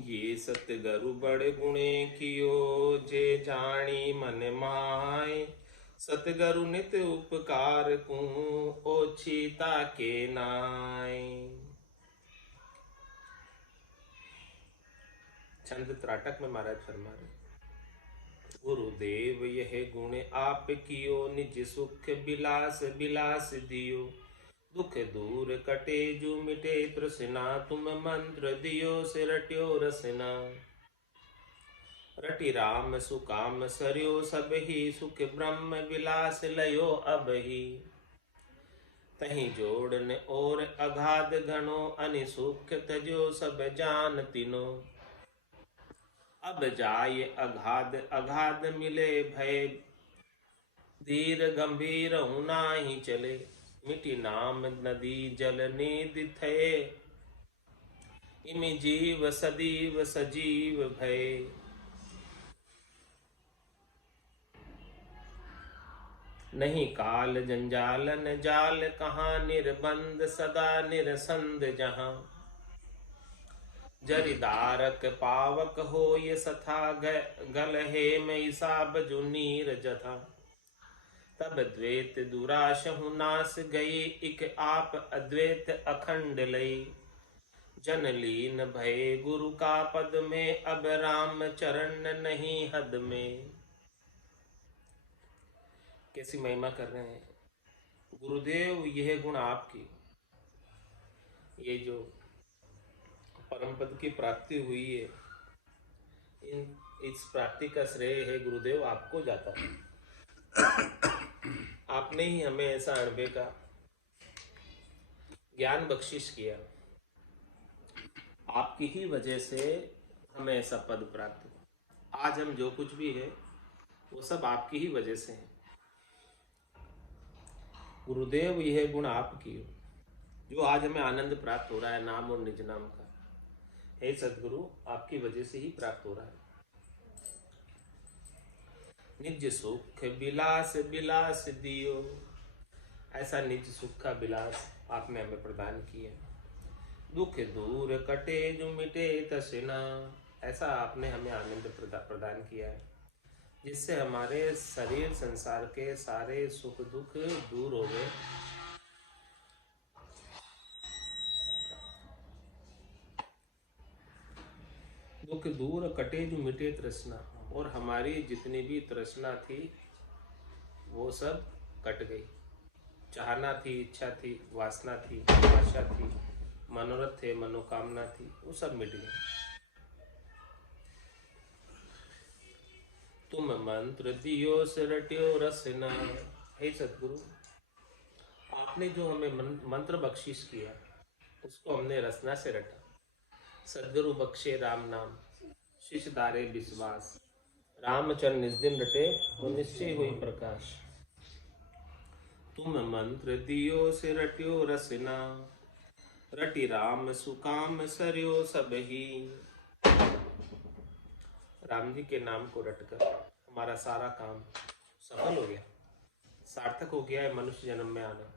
ये सतगरु बड़े गुणे कियो, जे जानी मन माय। सतगरु नित उपकार को, ओछीता के नाय। छंद त्राटक में महाराज फरमा रहे, गुरुदेव यह गुण आप कियो, निज सुख बिलास बिलास दियो। दुख दूर कटे जू मिटे तृष्णा, तुम मंत्र दियो से रट्यो रसना। रटि राम सुकाम सरयो सब ही, सुख ब्रह्म विलास लयो अब ही। तहीं जोड़न और अगाध घनो, अनिसुख तजो सब जान तिनो। अब जाय अगाध अगाध मिले, भय धीर गंभीर नाही चले। मिटी नाम नदी जल निधि थे, इमि जीव सदीव सजीव भय। नहीं काल जंजाल न जाल कहाँ, निर्बंध सदा निरसंद जहाँ। जरिदारक पावक हो ये सथा, गल हे में साब जो नीर जथा। तब द्वैत दुराश हूँ नास गई, इक आप अद्वैत अखंड लई। जन लीन भय गुरु का पद में, अब राम चरण नहीं हद में। कैसी महिमा कर रहे हैं गुरुदेव, यह गुण आपकी, ये जो परम पद की प्राप्ति हुई है, इस प्राप्ति का श्रेय है गुरुदेव आपको जाता है। आपने ही हमें ऐसा अणबे का ज्ञान बख्शिश किया, आपकी ही वजह से हमें ऐसा पद प्राप्त हुआ। आज हम जो कुछ भी है वो सब आपकी ही वजह से है। गुरुदेव यह गुण आपकी हो, जो आज हमें आनंद प्राप्त हो रहा है नाम और निज नाम का, हे सदगुरु आपकी वजह से ही प्राप्त हो रहा है। निज सुख बिलास बिलास दियो, ऐसा निज सुख का बिलास आपने हमें प्रदान किया। दुख दूर कटे जो मिटे तसिना, ऐसा आपने हमें आनंद प्रदान किया है, जिससे हमारे शरीर संसार के सारे सुख दुख दूर हो गए। दुख दूर कटे जो मिटे तृष्णा, और हमारी जितनी भी तृष्णा थी वो सब कट गई। चाहना थी, इच्छा थी, वासना थी, आशा थी, मनोरथ थे, मनोकामना थी, वो सब मिट गई। तुम मंत्र दियो से रट्यो रसना, हे सतगुरु आपने जो हमें मंत्र बख्शिश किया उसको हमने रसना से रटा। सदगुरु बख्शे राम नाम, शिष्य दारे विश्वास। रामचरण निज दिन रटे, और निश्चय हुई प्रकाश। तुम मंत्र दियो से रट्यो रसना, रटि राम सुकाम सरयो सब ही। राम जी के नाम को रटकर हमारा सारा काम सफल हो गया, सार्थक हो गया है मनुष्य जन्म में आना।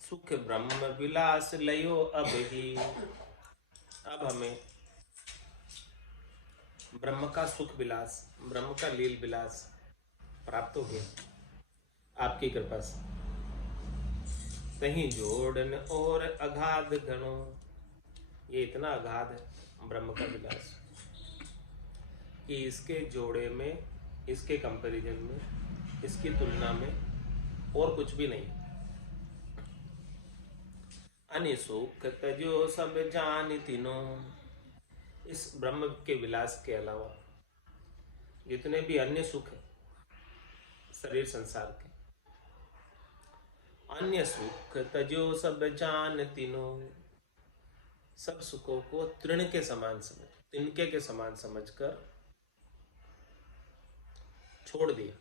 सुख ब्रह्म विलास लयो अब ही, अब हमें ब्रह्म का सुख विलास, ब्रह्म का लील विलास प्राप्त हो गया आपकी कृपा से। कहीं जोड़न और अगाध घनो, ये इतना अगाध है ब्रह्म का विलास कि इसके जोड़े में, इसके कंपैरिजन में, इसकी तुलना में और कुछ भी नहीं। अनिसुख तजो सब जान तिनो, इस ब्रह्म के विलास के अलावा जितने भी अन्य सुख है शरीर संसार के, अन्य सुख तजो सब जान तिनो, सब सुखों को तृण के समान समझ, तिनके के समान समझकर छोड़ दिया।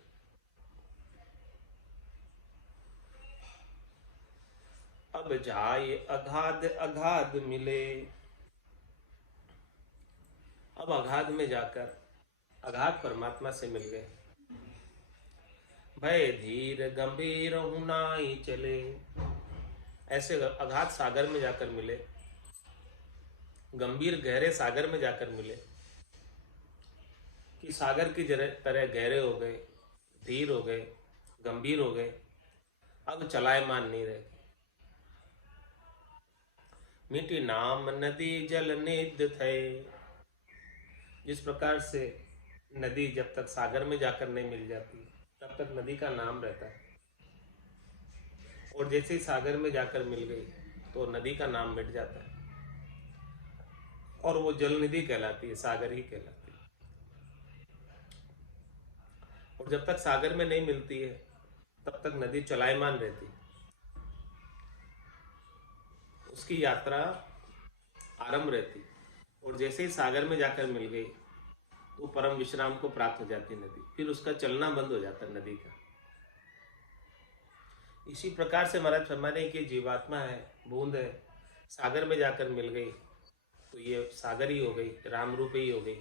अब जाए अगाध अगाध मिले, अब अगाध में जाकर अगाध परमात्मा से मिल गए। भय धीर गंभीर हूं नाई चले, ऐसे अगाध सागर में जाकर मिले गंभीर गहरे सागर में जाकर मिले कि सागर की तरह गहरे हो गए, धीर हो गए, गंभीर हो गए, अब चलायमान नहीं रहे। मीठी नाम नदी जल निध थे। जिस प्रकार से नदी जब तक सागर में जाकर नहीं मिल जाती तब तक नदी का नाम रहता है, और जैसे ही सागर में जाकर मिल गई तो नदी का नाम मिट जाता है और वो जल निधि कहलाती है, सागर ही कहलाती है। और जब तक सागर में नहीं मिलती है तब तक नदी चलायमान रहती है, उसकी यात्रा आरंभ रहती। और जैसे ही सागर में जाकर मिल गई तो परम विश्राम को प्राप्त हो जाती नदी, फिर उसका चलना बंद हो जाता नदी का। इसी प्रकार से महाराज फरमा रहे कि जीवात्मा है, बूंद है, सागर में जाकर मिल गई तो ये सागर ही हो गई, राम रूप ही हो गई।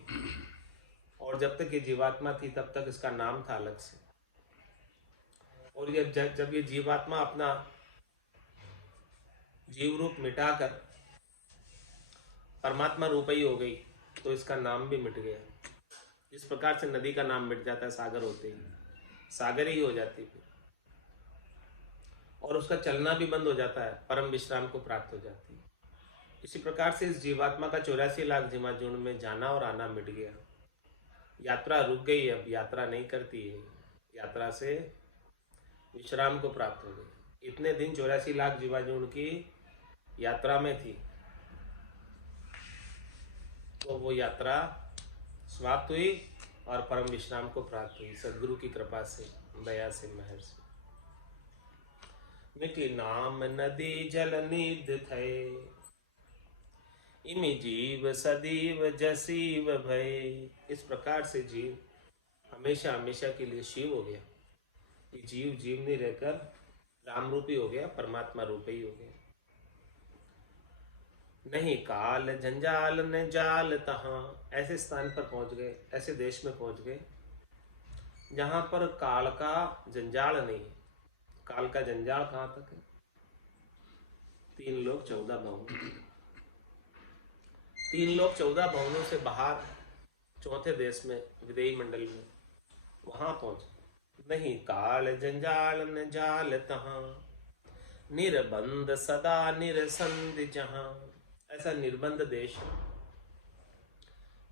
और जब तक ये जीवात्मा थी तब तक इसका नाम था अलग से। और जब ये जीवात्मा अपना जीव रूप मिटाकर परमात्मा रूप ही हो गई तो इसका नाम भी मिट गया। जिस प्रकार से नदी का नाम मिट जाता है सागर होते ही, सागर ही हो जाती फिर, और उसका चलना भी बंद हो जाता है, परम विश्राम को प्राप्त हो जाती है। इसी प्रकार से इस जीवात्मा का 84 लाख झिमाझुंड में जाना और आना मिट गया। यात्रा रुक गई, अब यात्रा नहीं करती है, यात्रा से विश्राम को प्राप्त हो गई। इतने दिन 84 लाख जीवाझुंड की यात्रा में थी, तो वो यात्रा समाप्त हुई और परम विश्राम को प्राप्त हुई सदगुरु की कृपा से, दया से, महर से। मिटी नाम नदी जल निध थे, इमि जीव सदीव जसीव भय। इस प्रकार से जीव हमेशा हमेशा के लिए शिव हो गया। ये जीव जीव नहीं रहकर राम रूपी हो गया, परमात्मा रूपी ही हो गया। नहीं काल जंजाल न जाल तहां, ऐसे स्थान पर पहुंच गए, ऐसे देश में पहुंच गए जहां पर काल का जंजाल नहीं है। काल का जंजाल कहां तक है? 3 लोक 14 भवन। 3 लोक 14 भवनों से बाहर चौथे देश में, विदेही मंडल में, वहां पहुंचे। नहीं काल जंजाल न जाल तहां, निर्बंध सदा निरसंध जहां। ऐसा निर्बंध देश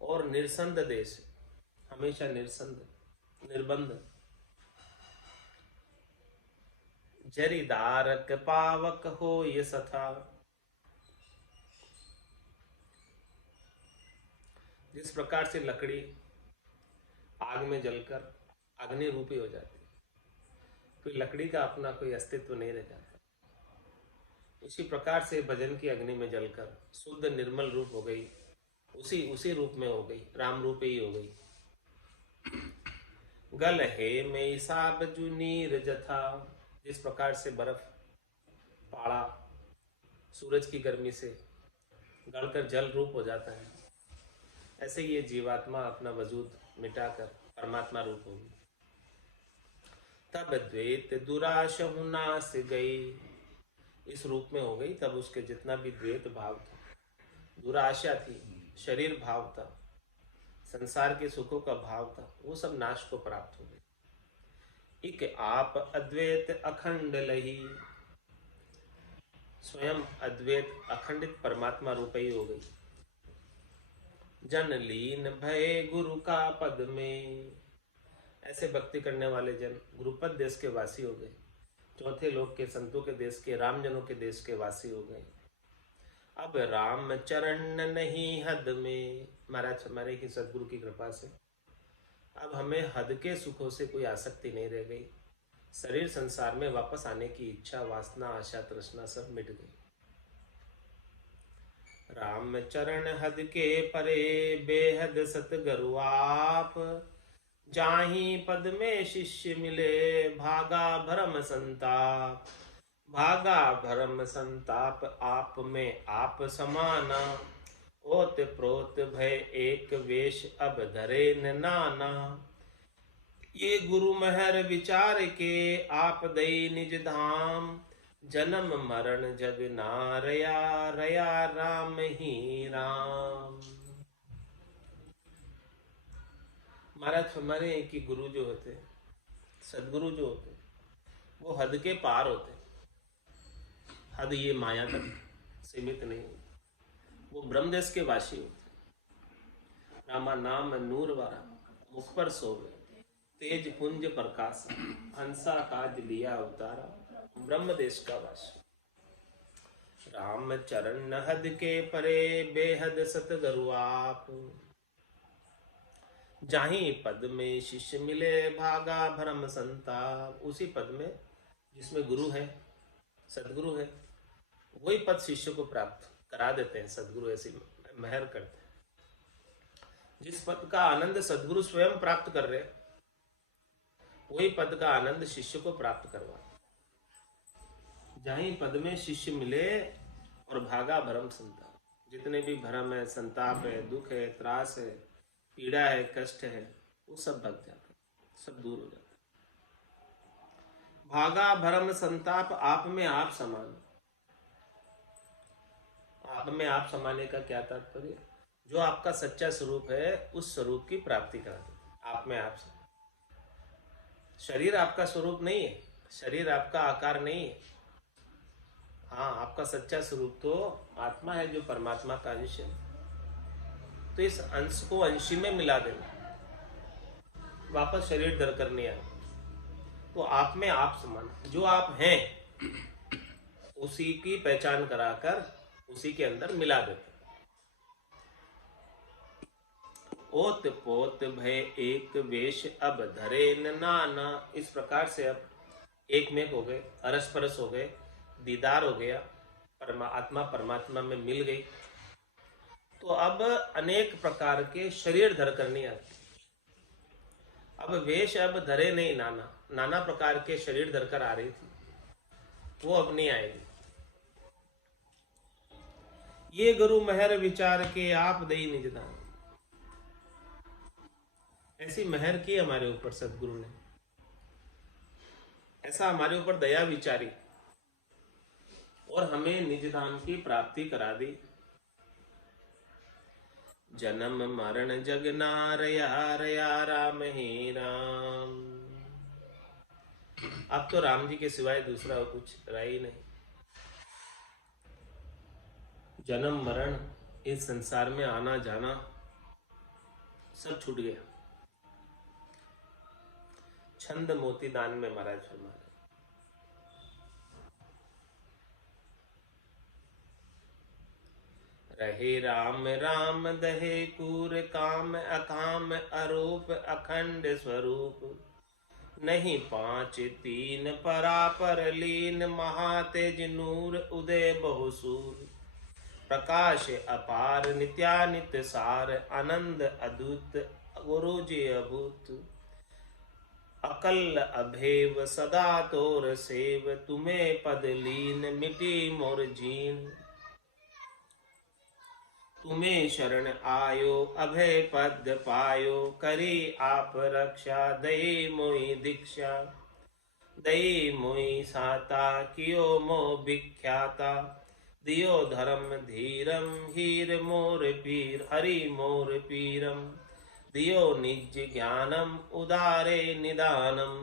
और निरसंध देश, हमेशा निरसंध, निर्बंध। जरीदारक पावक हो ये सथा। जिस प्रकार से लकड़ी आग में जलकर अग्नि रूपी हो जाती, कोई लकड़ी का अपना कोई अस्तित्व नहीं रह जाता। इसी प्रकार से भजन की अग्नि में जलकर शुद्ध निर्मल रूप हो गई, उसी रूप में हो गई, राम रूप ही हो गई। गल है में साब जुनीर जथा। जिस प्रकार से बर्फ पाड़ा सूरज की गर्मी से गलकर जल रूप हो जाता है, ऐसे ये जीवात्मा अपना वजूद मिटाकर परमात्मा रूप होगी। तब द्वैत दुराश नाश गई। इस रूप में हो गई तब उसके जितना भी द्वैत भाव था, दुराशा थी, शरीर भाव था, संसार के सुखों का भाव था, वो सब नाश को प्राप्त हो गए। इक आप अद्वैत अखंड लही। स्वयं अद्वैत अखंडित परमात्मा रूप ही हो गई। जन लीन भय गुरु का पद में। ऐसे भक्ति करने वाले जन गुरुपद देश के वासी हो गए, चौथे लोक के संतों के देश के, रामजनों के देश के वासी हो गए। अब राम चरण नहीं हद में। महाराज हमारे की सदगुरु की कृपा से अब हमें हद के सुखों से कोई आसक्ति नहीं रह गई। शरीर संसार में वापस आने की इच्छा, वासना, आशा, तृष्णा सब मिट गई। राम चरण हद के परे बेहद सतगुरु आप। जाहि पद में शिष्य मिले भागा भरम संताप। भागा भरम संताप आप में आप समाना। ओत प्रोत भय एक वेश अब धरे न नाना। ये गुरु महर विचार के आप दई निज धाम। जन्म मरण जग नारया, रया राम ही राम। महाराज फरमाने हैं कि गुरु जो होते, सदगुरु जो होते, वो हद के पार होते। हद ये माया तक सीमित नहीं होती, वो ब्रह्मदेश के वासी होते। रामा नाम नूर वारा, मुख पर सोवे, तेज पुंज प्रकाश, हंसा काज लिया अवतारा, ब्रह्मदेश का वासी। राम चरण हद के परे, बेहद सतगुरु आप। जाही पद में शिष्य मिले, भागा भरम संताप। उसी पद में जिसमें गुरु है, सदगुरु है, वही पद शिष्य को प्राप्त करा देते हैं। सदगुरु ऐसी मेहर करते हैं। जिस पद का आनंद सदगुरु स्वयं प्राप्त कर रहे, वही पद का आनंद शिष्य को प्राप्त करवा। जहीं पद में शिष्य मिले और भागा भरम संताप। जितने भी भरम है, संताप है, दुख है, त्रास है, पीड़ा है, कष्ट है, वो सब भग जाता, सब दूर हो जाता। भागा भरम संताप, आप में आप समान। आप में आप समाने का क्या तात्पर्य? जो आपका सच्चा स्वरूप है, उस स्वरूप की प्राप्ति करा देते। आप में आप समान। शरीर आपका स्वरूप नहीं है, शरीर आपका आकार नहीं है। हाँ, आपका सच्चा स्वरूप तो आत्मा है, जो परमात्मा का अंश है। तो इस अंश को अंशी में मिला देना, वापस शरीर धर कर नहीं आना। तो आप में आप समान, जो आप हैं उसी की पहचान कराकर उसी के अंदर मिला देते। ओत पोत भय एक वेश, अब धरे न नाना। इस प्रकार से अब एक में हो गए, अरस परस हो गए, दीदार हो गया, आत्मा परमात्मा में मिल गई। तो अब अनेक प्रकार के शरीर धर कर नहीं आते। अब वेश अब धरे नहीं नाना, नाना प्रकार के शरीर धर कर आ रही थी, वो अब नहीं आएगी। ये गुरु मेहर विचार के, आप दई निज दान। ऐसी मेहर की हमारे ऊपर सदगुरु ने, ऐसा हमारे ऊपर दया विचारी और हमें निज धाम की प्राप्ति करा दी। जन्म मरण जग नारया, रया राम ही राम। अब तो राम जी के सिवाय दूसरा कुछ रहा ही नहीं। जन्म मरण, इस संसार में आना जाना सब छूट गया। छंद मोती दान में महाराज फरमा रहे, राम राम दहे कूर काम, अकाम अरूप अखंड स्वरूप। नहीं पांच तीन परापर लीन, महातेज नूर उदय बहुसूर। प्रकाश अपार नित्यानित सार, आनंद अद्भुत गुरु जी अभूत। अकल अभेव सदा तोर सेव, तुम्हें पद लीन मिटी मोर जीन। तुम्हें शरण आयो अभय पद पायो, करी आप रक्षा दई मोई दीक्षा। दई मोई साता कियो मो विख्याता, दियो धर्म धीरम हीर मोर पीर। हरि मोर पीरम, दियो निज ज्ञानम उदारे निदानम।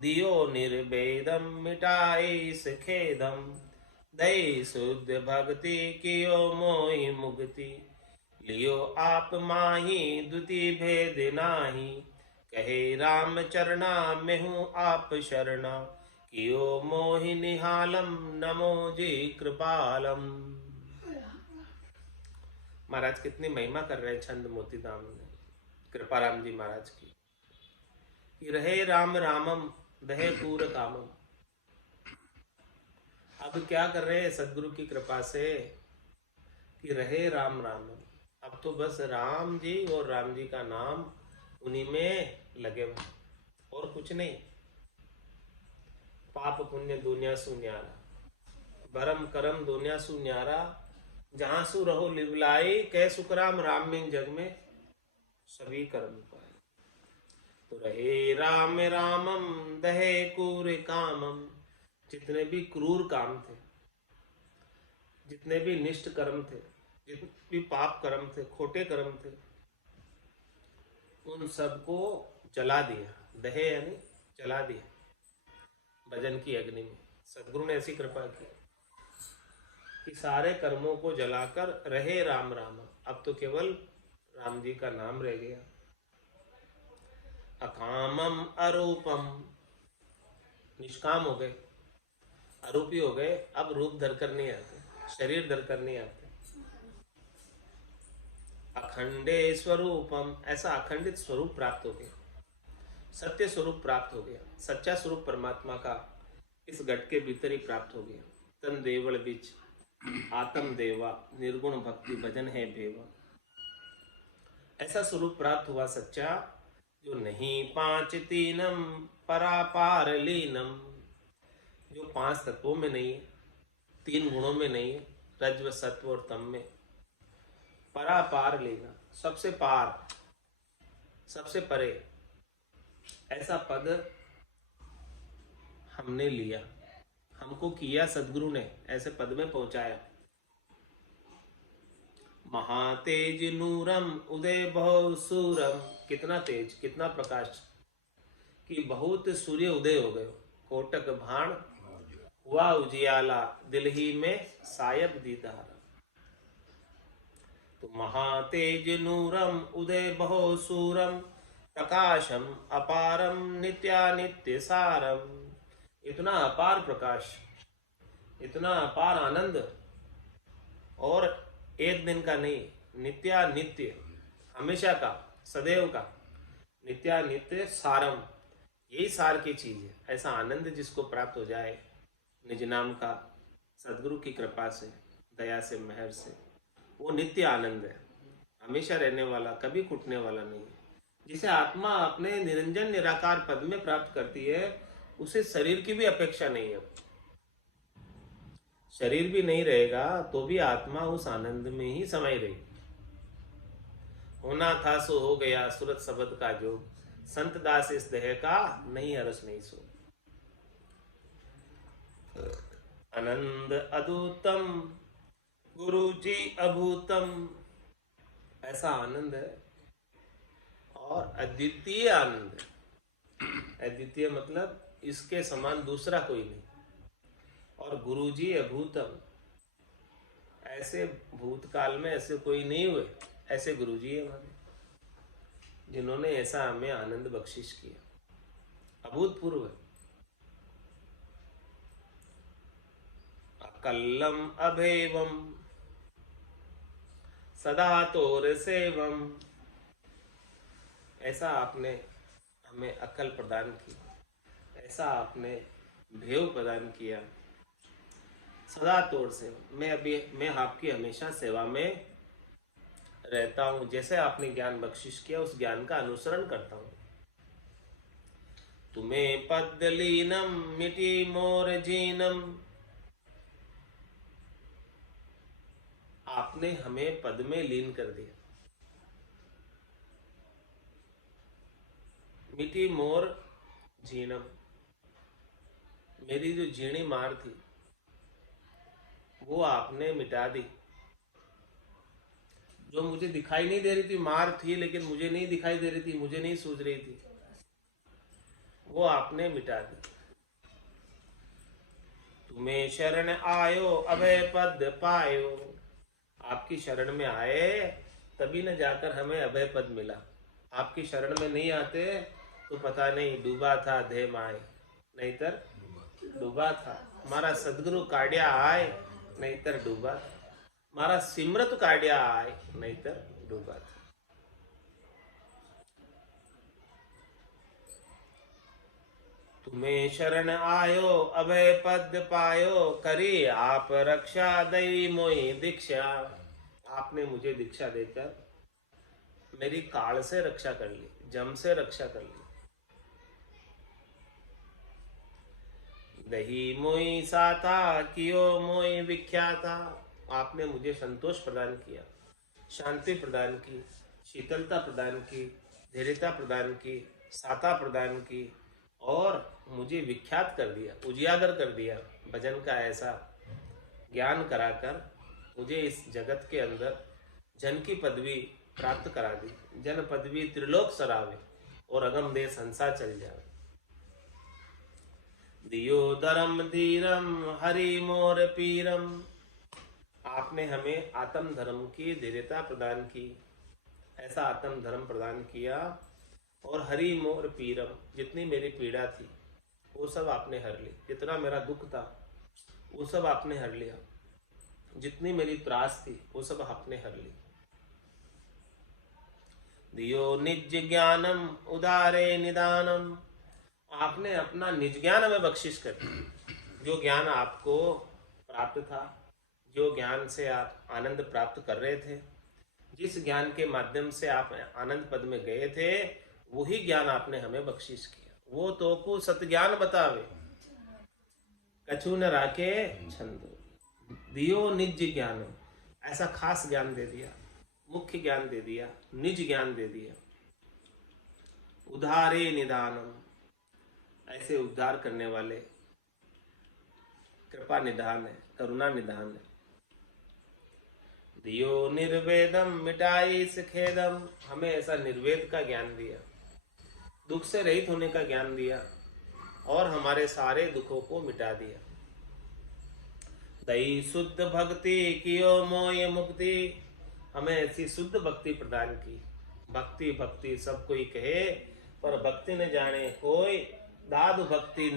दियो निर्वेदम मिटाए खेदम, दई शुद्ध भक्ति कियो मोहि मुक्ति। लियो आप माही दुति भेद नाही, कहे राम चरना में हूँ आप शरणा। कियो मोहि निहालम, नमो जी कृपालम। महाराज कितनी महिमा कर रहे हैं छंद मोती दाम ने, कृपाराम जी महाराज की। कि रहे राम रामम, दहे पूर कामम। अब क्या कर रहे हैं सदगुरु की कृपा से कि रहे राम रामम। अब तो बस राम जी और राम जी का नाम उन्हीं में लगे हुए, और कुछ नहीं। पाप पुण्य दुनिया सु न्यारा, बरम करम दुनिया सु न्यारा। जहां सु रहो लिवलाई, कह सुखराम राम में जग में सभी कर्म पाए। तो रहे राम रामम, दहे कूर कामम। जितने भी क्रूर काम थे, जितने भी निष्ठ कर्म थे, जितने भी पाप कर्म थे, खोटे कर्म थे, उन सबको जला दिया। दहे यानी जला दिया भजन की अग्नि में। सदगुरु ने ऐसी कृपा की कि सारे कर्मों को जलाकर रहे राम राम। अब तो केवल राम जी का नाम रह गया। अकामम अरूपम, निष्काम हो गए, अरूपी हो गए। अब रूप धरकर नहीं आते, शरीर धरकर नहीं आते। अखंडे स्वरूपम, ऐसा अखंडित स्वरूप प्राप्त हो गया, सत्य स्वरूप प्राप्त हो गया। सच्चा स्वरूप परमात्मा का इस घट के भीतर ही प्राप्त हो गया। तन देवल बीच आत्म देवा, निर्गुण भक्ति भजन है भेवा। ऐसा स्वरूप प्राप्त हुआ सच्चा, जो नहीं पांच तीनम परापार लीनम, जो पांच तत्वों में नहीं है, तीन गुणों में नहीं है, रज्व सत्व और तम में। परापार लीना, सबसे पार, सबसे परे, ऐसा पद हमने लिया, हमको किया सदगुरु ने, ऐसे पद में पहुंचाया। महातेज नूरम उदय बहु सूरम, कितना तेज, कितना प्रकाश कि बहुत सूर्य उदय हो गए। कोटक भाण हुआ उजियाला, दिल ही में सायब दीदार। तो महातेज नूरम उदय बहु सूरम प्रकाशम अपारम नित्यानित्य सारम। इतना अपार प्रकाश, इतना अपार आनंद, और एक दिन का नहीं, नित्यानित्य, हमेशा का, सदैव का, नित्यानित्य सारम, यही सार की चीज है। ऐसा आनंद जिसको प्राप्त हो जाए निज नाम का, सदगुरु की कृपा से, दया से, मेहर से, वो नित्य आनंद है, हमेशा रहने वाला, कभी छूटने वाला नहीं है। जिसे आत्मा अपने निरंजन निराकार पद में प्राप्त करती है, उसे शरीर की भी अपेक्षा नहीं है। शरीर भी नहीं रहेगा तो भी आत्मा उस आनंद में ही समाई रहेगी। होना था सो हो गया, सूरत शब्द का जोग, संत दास इस देह का नहीं हरस नहीं सो। आनंद अद्भुतम गुरु जी अभूतम, ऐसा आनंद है, और अद्वितीय आनंद है। अद्वितीय मतलब इसके समान दूसरा कोई नहीं। और गुरु जी अभूतम, ऐसे भूतकाल में ऐसे कोई नहीं हुए, ऐसे गुरु जी है हमारे, जिन्होंने ऐसा हमें आनंद बख्शिश किया, अभूतपूर्व है। अकल्लम अभेवम सदा तोर सेवम, ऐसा आपने हमें अकल प्रदान की, ऐसा आपने भेव प्रदान किया। सदा तोड़ से मैं आपकी हमेशा सेवा में रहता हूं। जैसे आपने ज्ञान बख्शिश किया, उस ज्ञान का अनुसरण करता हूं। तुम्हें पद्दलीनम मिटी मोर जीनम, आपने हमें पद में लीन कर दिया। मिटी मोर जीनम, मेरी जो झीणी मार थी वो आपने मिटा दी। जो मुझे दिखाई नहीं दे रही थी, मार थी लेकिन मुझे नहीं दिखाई दे रही थी, मुझे नहीं सूझ रही थी, वो आपने मिटा दी। तुम्हें शरण आयो अभय पद पायो, आपकी शरण में आए तभी न जाकर हमें अभय पद मिला। आपकी शरण में नहीं आते तो पता नहीं डूबा था देह माए, नहींतर डूबा था। हमारा सदगुरु काढ़िया आए, नहींतर डूबा था। हमारा सिमरत काढ़िया आए, नहींतर डूबा था। तुम्हें शरण आयो अभय पद पायो, करी आप रक्षा दई मोई दीक्षा। आपने मुझे दीक्षा देकर मेरी काल से रक्षा कर ली, जम से रक्षा कर ली। दही मोई साता कियो मोई विख्याता, आपने मुझे संतोष प्रदान किया, शांति प्रदान की, शीतलता प्रदान की, धैर्यता प्रदान की, साता प्रदान की, और मुझे विख्यात कर दिया, उजियागर कर दिया भजन का ऐसा ज्ञान कराकर मुझे इस जगत के अंदर जन की पदवी प्राप्त करा दी। जन पदवी त्रिलोक सरावे और अगम देश हंसा चल जावे। दियो धर्म धीरम हरि मोर पीरम। आपने हमें आत्म धर्म की धीरता प्रदान की, ऐसा आत्म धर्म प्रदान किया। और हरि मोर पीरम, जितनी मेरी पीड़ा थी वो सब आपने हर ली, जितना मेरा दुख था वो सब आपने हर लिया, जितनी मेरी त्रास थी वो सब आपने हर ली। दियो निज ज्ञानम उदारे निदानम। आपने अपना निज ज्ञान हमें बख्शिश कर दिया। जो ज्ञान आपको प्राप्त था, जो ज्ञान से आप आनंद प्राप्त कर रहे थे, जिस ज्ञान के माध्यम से आप आनंद पद में गए थे, वही ज्ञान आपने हमें बख्शिश किया। वो तो को सत ज्ञान बतावे, कछु न राके छंदो। दियो निज ज्ञान, ऐसा खास ज्ञान दे दिया, मुख्य ज्ञान दे दिया, निज ज्ञान दे दिया। उधारे निदानम, ऐसे उद्धार करने वाले, कृपा निधान है, करुणा निधान है। दियो निर्वेदम मिटाई इस खेदम, हमें ऐसा निर्वेद का ज्ञान दिया, दुख से रहित होने का ज्ञान दिया और हमारे सारे दुखों को मिटा दिया। दई शुद्ध भक्ति कियो मोय मुक्ति, हमें ऐसी शुद्ध भक्ति प्रदान की। भक्ति भक्ति सब कोई कहे, पर भक्ति न जाने कोई। दादु भक्ति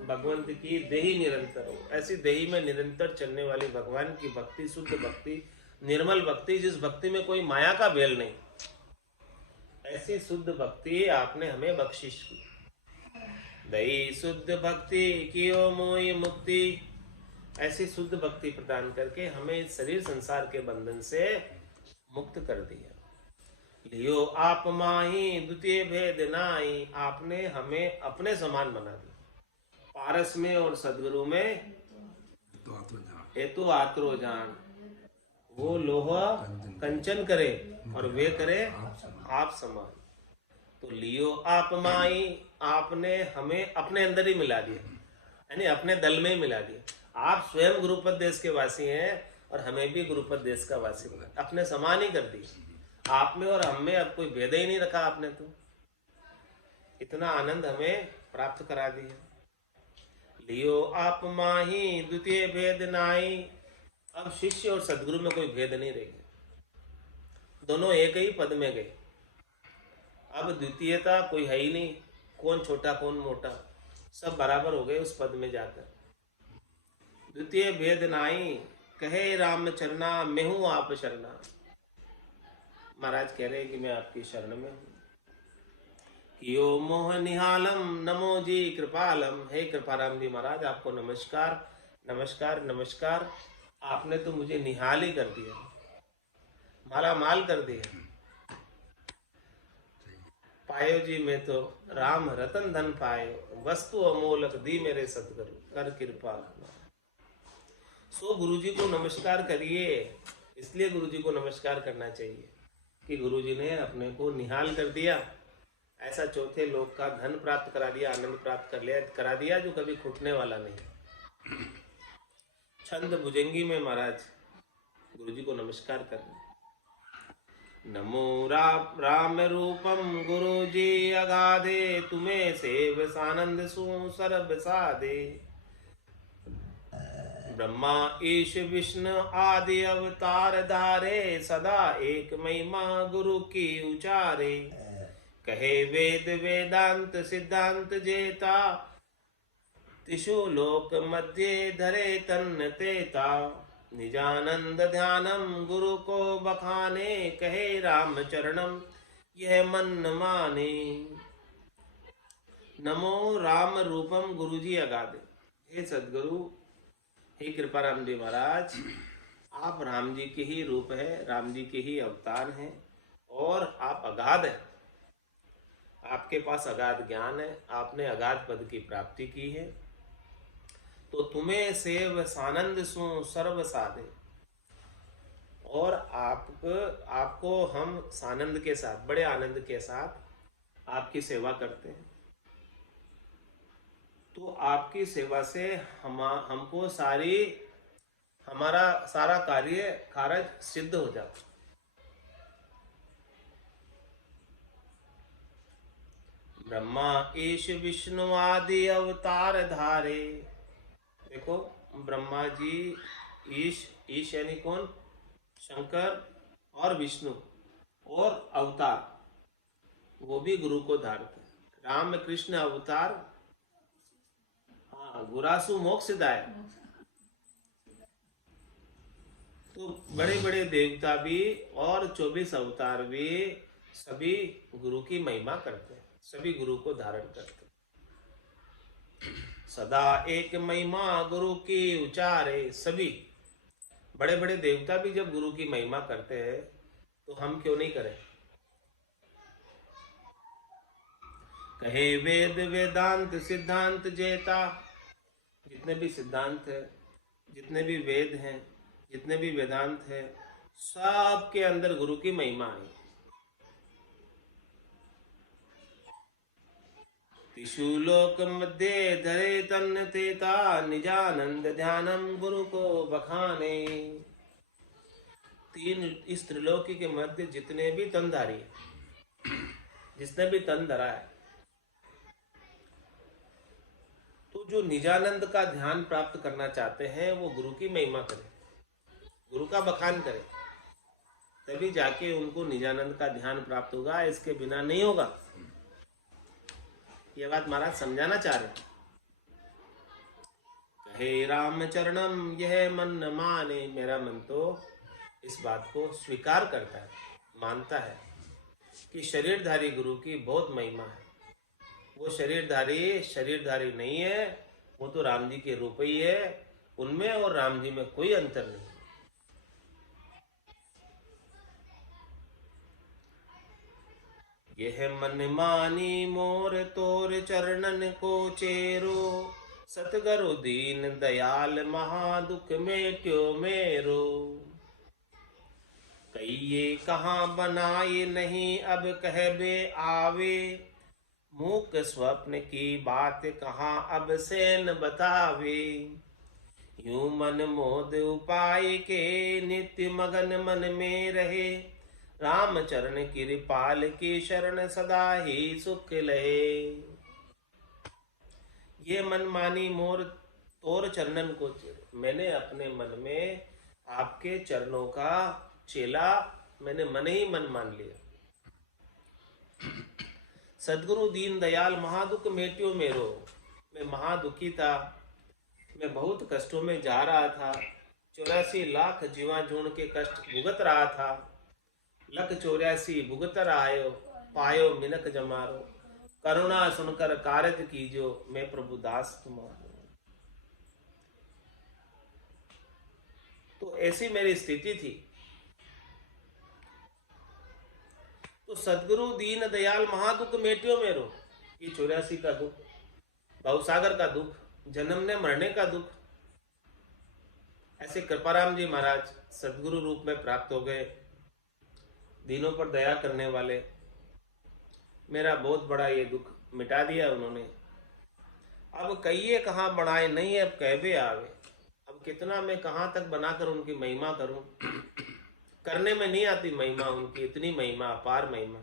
भगवंत की देही निरंतर हो, ऐसी देही में निरंतर चलने वाली भगवान की भक्ति, शुद्ध भक्ति, निर्मल भक्ति, जिस भक्ति में कोई माया का बेल नहीं, ऐसी शुद्ध भक्ति आपने हमें बख्शिश की। दई शुद्ध भक्ति कियो मोय मुक्ति, ऐसी शुद्ध भक्ति प्रदान करके हमें इस शरीर संसार के बंधन से मुक्त कर दिया। लियो आप माही द्वितीय भेद नाई, आपने हमें अपने समान बना दिया। पारस में और सदगुरु में हेतु आत्रो जान, वो लोहा कंचन करे और वे करे आप समान। तो लियो आप माई, आपने हमें अपने अंदर ही मिला दिया, यानी अपने दल में ही मिला दिया। आप स्वयं गुरुपद देश के वासी हैं और हमें भी गुरुपद देश का वासी बना, अपने समान ही कर दिया। आप में और हम में अब कोई भेद ही नहीं रखा आपने, तो इतना आनंद हमें प्राप्त करा दिया। लियो आप माही द्वितीय भेद नाई, अब शिष्य और सदगुरु में कोई भेद नहीं रह गया, दोनों एक ही पद में गए। अब द्वितीयता कोई है ही नहीं, कौन छोटा कौन मोटा, सब बराबर हो गए उस पद में जाकर। द्वितीय भेद नाई कहे राम चरना, मैं हूं आप शरणा। महाराज कह रहे हैं कि मैं आपकी शरण में हूं। कियो मोह निहालम नमो जी कृपालम, हे कृपाराम जी महाराज आपको नमस्कार नमस्कार नमस्कार। आपने तो मुझे निहाल ही कर दिया, माला माल कर दिया। पायो जी मैं तो राम रतन धन पायो, वस्तु अमोलक दी मेरे सतगुरु कर कृपा। सो गुरु जी को नमस्कार करिए, इसलिए गुरु जी को नमस्कार करना चाहिए कि गुरु जी ने अपने को निहाल कर दिया, ऐसा चौथे लोक का धन प्राप्त करा दिया, आनंद प्राप्त करा दिया, जो कभी छूटने वाला नहीं। छंद भुजंगी में महाराज गुरु जी को नमस्कार करना। नमो राम रूपम गुरु जी अगाधे, तुम्हें सेव सानंद सु सरब साधे। ब्रह्मा ईश विष्णु आदि अवतार धारे, सदा एक महिमा गुरु की उचारे। कहे वेद वेदांत सिद्धांत जेता, तिषु लोक मध्य धरे तन्न तेता। निजानंद ध्यानम गुरु को बखाने, कहे राम चरणम यह मन माने। नमो राम रूपम गुरु जी अगाधे, हे सदगुरु हे कृपाराम जी महाराज, आप राम जी के ही रूप है, राम जी के ही अवतार हैं और आप अगाध हैं। आपके पास अगाध ज्ञान है, आपने अगाध पद की प्राप्ति की है। तो तुम्हें सेव सानंद सु सर्व साधे, और आपको हम सानंद के साथ, बड़े आनंद के साथ आपकी सेवा करते हैं। तो आपकी सेवा से हमको हमारा सारा कारज सिद्ध हो जाता। ब्रह्मा ईश विष्णु आदि अवतार धारे। देखो, ब्रह्मा जी ईश यानी कौन? शंकर और विष्णु, और अवतार वो भी गुरु को धारते। राम कृष्ण अवतार, हाँ, गुरासु मोक्षदायक। तो बड़े बड़े देवता भी और 24 अवतार भी सभी गुरु की महिमा करते हैं, सभी गुरु को धारण करते हैं। सदा एक महिमा गुरु की उचारे। सभी बड़े बड़े देवता भी जब गुरु की महिमा करते हैं तो हम क्यों नहीं करें? कहे वेद वेदांत सिद्धांत जेता। जितने भी सिद्धांत है, जितने भी वेद हैं, जितने भी वेदांत है, सब के अंदर गुरु की महिमा है। तिषु लोक मध्य धरे तन्न तेता निजानंद ध्यानम गुरु को बखाने। इस त्रिलोकी के मध्य जितने भी तनधारी है, जिसने भी तन धरा है, तो जो निजानंद का ध्यान प्राप्त करना चाहते हैं वो गुरु की महिमा करें, गुरु का बखान करें, तभी जाके उनको निजानंद का ध्यान प्राप्त होगा। इसके बिना नहीं होगा। ये बात महाराज समझाना चाह रहे। कहे राम चरणम यह मन न माने। मेरा मन तो इस बात को स्वीकार करता है, मानता है कि शरीरधारी गुरु की बहुत महिमा है। वो शरीरधारी नहीं है, वो तो राम जी के रूप ही है। उनमें और राम जी में कोई अंतर नहीं। यह मन मानी मोर तोर चरणन को चेरो। सतगुरु दीन दयाल महादुख मेट्यो मेरो। कहिए कहाँ बनाए नहीं अब कहबे आवे। मूक स्वप्न की बात कहाँ अब सेन बतावे। यूं मन मोद उपाय के नित्य मगन मन में रहे। राम चरण कृपाल की शरण सदा ही सुख लहे। ये मन मानी मोर तोर चरणन को चेरो। मैंने अपने मन में आपके चरणों का चेला मैंने मन ही मन मान लिया। सदगुरु दीन दयाल महादुख मेट्यो मेरो। मैं महादुखी था, मैं बहुत कष्टों में जा रहा था। 84 लाख जीवा जून के कष्ट भुगत रहा था। लख 84 भुगतर आयो, पायो मिनक जमारो। करुणा सुनकर कारज कीजो, मैं प्रभु दास तुम्हारो। तो ऐसी मेरी स्थिति थी। तो सदगुरु दीन दयाल महादुख मेट्यो मेरो। ये 84 का दुख, भवसागर का दुख, जन्मने मरने का दुख, ऐसे कृपाराम जी महाराज सदगुरु रूप में प्राप्त हो गए। दीनों पर दया करने वाले, मेरा बहुत बड़ा ये दुख मिटा दिया उन्होंने। अब कहिए कहाँ बनाए नहीं, अब कहबे आवे। अब कितना मैं कहाँ तक बनाकर उनकी महिमा करूं। करने में नहीं आती महिमा उनकी, इतनी महिमा, अपार महिमा।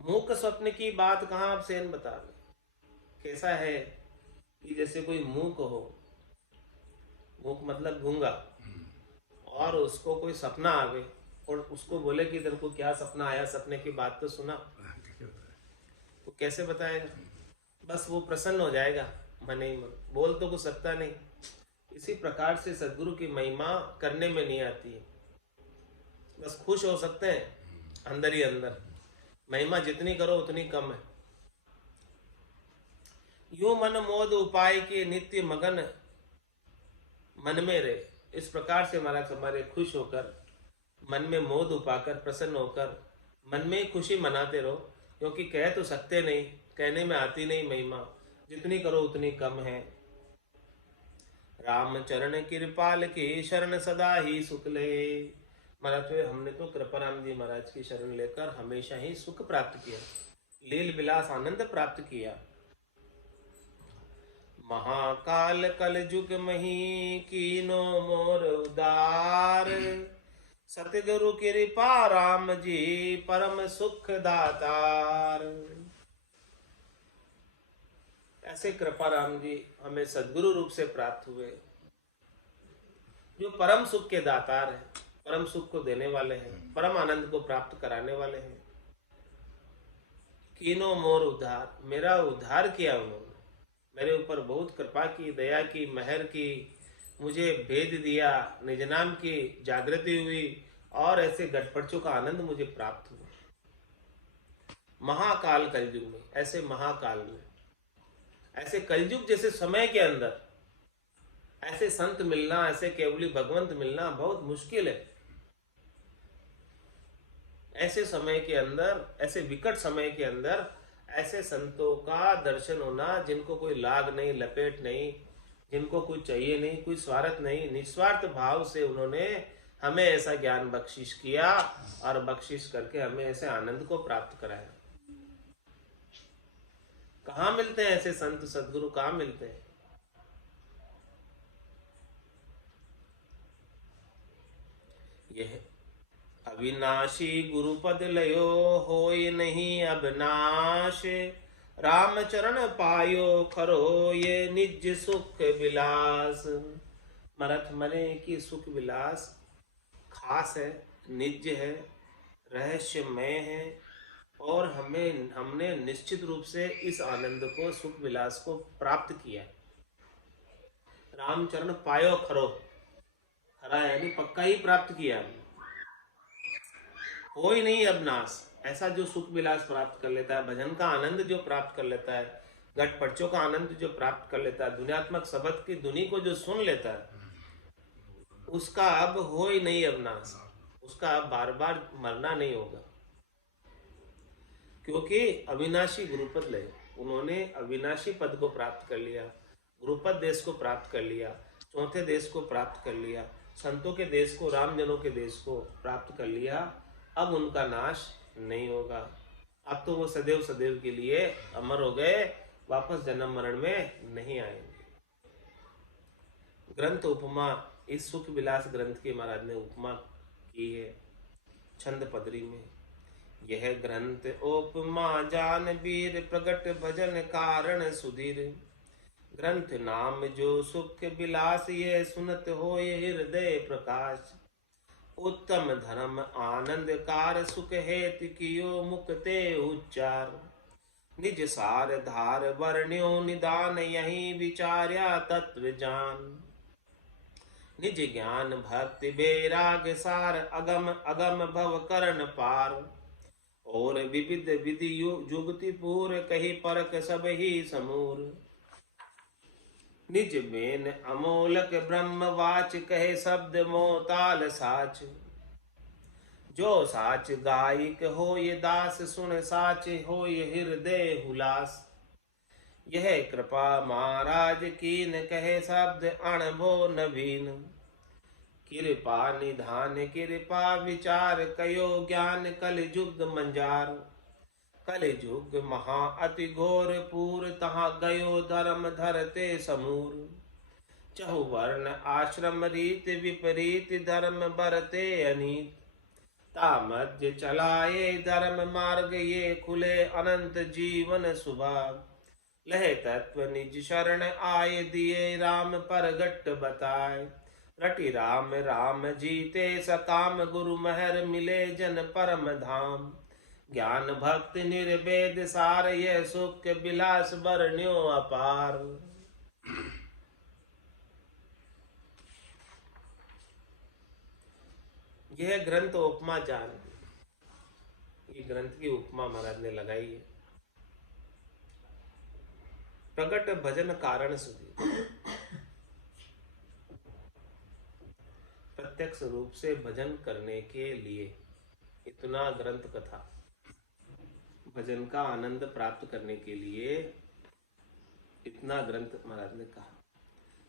मूक स्वप्न की बात कहाँ आप सेन बता रहे। कैसा है कि जैसे कोई मूक हो, मूक मतलब गूंगा, और उसको कोई सपना आवे और उसको बोले कि तेरे को क्या सपना आया, सपने की बात तो सुना, तो कैसे बताएगा? बस वो प्रसन्न हो जाएगा मन ही मन, बोल तो कुछ सकता नहीं। इसी प्रकार से सदगुरु की महिमा करने में नहीं आती है, बस खुश हो सकते हैं अंदर ही अंदर। महिमा जितनी करो उतनी कम है। यूं मन मोद उपाय के नित्य मगन मन में रहे। इस प्रकार से महाराज हमारे खुश होकर, मन में मोद उपाकर, प्रसन्न होकर मन में खुशी मनाते रहो। क्योंकि कह तो सकते नहीं, कहने में आती नहीं महिमा, जितनी करो उतनी कम है। राम चरण कृपाल की शरण सदा ही सुख ले। महाराज हमने तो कृपाराम जी महाराज की शरण लेकर हमेशा ही सुख प्राप्त किया, लील विलास आनंद प्राप्त किया। महाकाल कल जुग मही कीनो मोर उदार। सतगुरु कृपा राम जी परम सुख दातार। ऐसे कृपा राम जी हमें सदगुरु रूप से प्राप्त हुए, जो परम सुख के दातार हैं, परम सुख को देने वाले हैं, परम आनंद को प्राप्त कराने वाले हैं। कीनो मोर उद्धार, मेरा उद्धार किया उन्होंने, मेरे ऊपर बहुत कृपा की, दया की, मेहर की, मुझे भेद दिया, निज नाम की जागृति हुई और ऐसे गठपड़चों का आनंद मुझे प्राप्त हुआ। महाकाल कलयुग में, ऐसे महाकाल में, ऐसे कलयुग जैसे समय के अंदर ऐसे संत मिलना, ऐसे केवली भगवंत मिलना बहुत मुश्किल है। ऐसे समय के अंदर, ऐसे विकट समय के अंदर ऐसे संतों का दर्शन होना जिनको कोई लाग नहीं, लपेट नहीं, जिनको कोई चाहिए नहीं, कोई स्वार्थ नहीं, निस्वार्थ भाव से उन्होंने हमें ऐसा ज्ञान बख्शिश किया और बख्शिश करके हमें ऐसे आनंद को प्राप्त कराया। कहाँ मिलते हैं ऐसे संत सदगुरु, कहाँ मिलते हैं? यह अविनाशी गुरुपद लयो होय नहीं अविनाश। राम चरण पायो खरो ये निज सुख विलास। मरथ मरे की सुख विलास खास है, निज है, रहस्यमय है और हमने निश्चित रूप से इस आनंद को, सुख विलास को प्राप्त किया। रामचरण पायो खरो, खरा यानी पक्का ही प्राप्त किया। हो ही नहीं अविनाश, ऐसा जो सुख विलास प्राप्त कर लेता है, भजन का आनंद जो प्राप्त कर लेता है, गठ पर्चों का आनंद जो प्राप्त कर लेता है, दुनियात्मक शब्द की धुनी को जो सुन लेता है, उसका अब हो ही नहीं अविनाश, उसका अब बार बार मरना नहीं होगा। क्योंकि अविनाशी गुरुपद ले, उन्होंने अविनाशी पद को प्राप्त कर लिया, गुरुपद देश को प्राप्त कर लिया, चौथे देश को प्राप्त कर लिया, संतों के देश को, रामजनों के देश को प्राप्त कर लिया। अब उनका नाश नहीं होगा, अब तो वो सदैव सदैव के लिए अमर हो गए, वापस जन्म मरण में नहीं आएंगे। ग्रंथ उपमा, इस सुख विलास ग्रंथ की महाराज ने उपमा की है छंद पदरी में। यह ग्रंथ उपमा जान वीर, प्रगट भजन कारण सुधीर। ग्रंथ नाम जो सुख विलास, ये सुनत होय हृदय प्रकाश। उत्तम धर्म आनंद कार, सुख हेत कियो मुक्ते उच्चार। निज सार धार वर्ण्यो निदान, यही विचार्या तत्व जान। निज ज्ञान भक्ति बैराग सार, अगम अगम भव करण पार। और विविध विधि जुगति पूर, कही परक सब ही समूर। निज बेन अमोलक ब्रह्म वाच, कहे शब्द मोताल साच। जो साच गायिक हो ये दास, सुन साच हो ये हृदय हुलास। यह कृपा महाराज कीन, कहे शब्द अणभो नवीन। कृपा निधान कृपा विचार, कयो ज्ञान कल युग मंजार। कल युग महा अति घोर पूर, तहाँ गयो धर्म धरते समूर। चहुवर्ण आश्रम रीत विपरीत, धर्म बरते अनीत। तामध्य चलाए धर्म मार्ग, ये खुले अनंत जीवन सुभाग। लहे तत्व निज शरण आए, दिए राम पर गट बताए। रटि राम राम जीते सकाम, गुरु महर मिले जन परम धाम। ज्ञान भक्ति निर्वेद सार, यह सुख विलास वर्ण्यो अपार। यह ग्रंथ उपमा जान, ये ग्रंथ की उपमा महाराज ने लगाई है। प्रगट भजन कारण सुधी, प्रत्यक्ष रूप से भजन करने के लिए इतना ग्रंथ कथा, भजन का आनंद प्राप्त करने के लिए इतना ग्रंथ महाराज ने कहा।